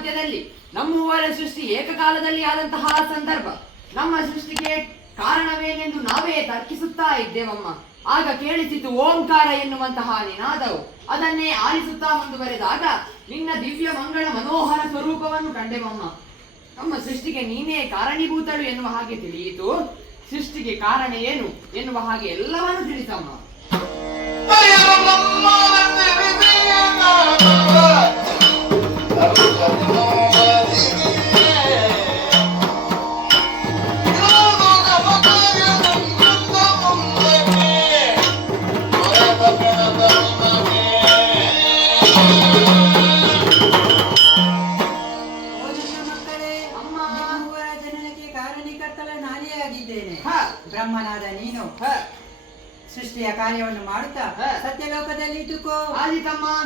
ಮಧ್ಯದಲ್ಲಿ ನಮ್ಮೂವರ ಸೃಷ್ಟಿ ಏಕಕಾಲದಲ್ಲಿ ಆದಂತಹ ಸಂದರ್ಭ. ನಮ್ಮ ಸೃಷ್ಟಿಗೆ ಕಾರಣವೇನೆಂದು ನಾವೇ ತರ್ಕಿಸುತ್ತಾ ಇದ್ದೇವಮ್ಮ. ಆಗ ಕೇಳಿಸಿತು ಓಂಕಾರ ಎನ್ನುವಂತಹ ನಿನಾದವು. ಅದನ್ನೇ ಆಲಿಸುತ್ತಾ ಮುಂದುವರೆದಾಗ ನಿನ್ನ ದಿವ್ಯ ಮಂಗಳ ಮನೋಹರ ಸ್ವರೂಪವನ್ನು ಕಂಡೆವಮ್ಮ. ನಮ್ಮ ಸೃಷ್ಟಿಗೆ ನೀನೇ ಕಾರಣೀಭೂತಳು ಎನ್ನುವ ಹಾಗೆ ತಿಳಿಯಿತು. ಸೃಷ್ಟಿಗೆ ಕಾರಣ ಏನು ಎನ್ನುವ ಹಾಗೆ ಎಲ್ಲವನ್ನೂ ತಿಳಿಸಮ್ಮ. ಬ್ರಹ್ಮನಾದ ನೀನು ಸೃಷ್ಟಿಯ ಕಾರ್ಯವನ್ನು ಮಾಡುತ್ತಾ ಸತ್ಯಲೋಕದಲ್ಲಿ ಇದ್ದುಕೋ.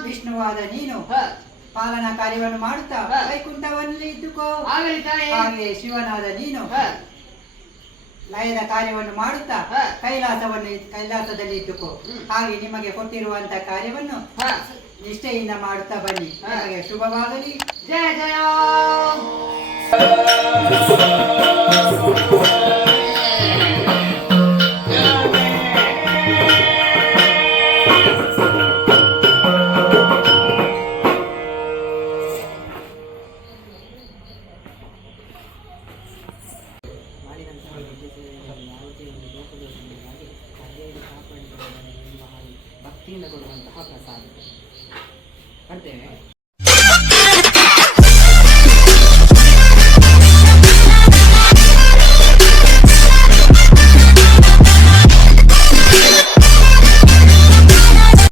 ವಿಷ್ಣುವಾದ ನೀನು ಪಾಲನಾ ಕಾರ್ಯವನ್ನು ಮಾಡುತ್ತಾ ವೈಕುಂಠವಲ್ಲಿ ಇದ್ದುಕೋ. ಹಾಗೆ ಶಿವನಾದ ನೀನು ಲಯದ ಕಾರ್ಯವನ್ನು ಮಾಡುತ್ತಾ ಕೈಲಾಸದಲ್ಲಿ ಇದ್ದುಕೋ. ಹಾಗೆ ನಿಮಗೆ ಕೊಟ್ಟಿರುವಂತಹ ಕಾರ್ಯವನ್ನು ನಿಷ್ಠೆಯಿಂದ ಮಾಡುತ್ತಾ ಬನ್ನಿ. ನಿಮಗೆ ಶುಭವಾಗಲಿ. ಜಯ ಜಯ. ಭಕ್ತಿಯಿಂದ ಕೊಡುವಂತಹ ಪ್ರಸಾದ. ಬರ್ತೇವೆ.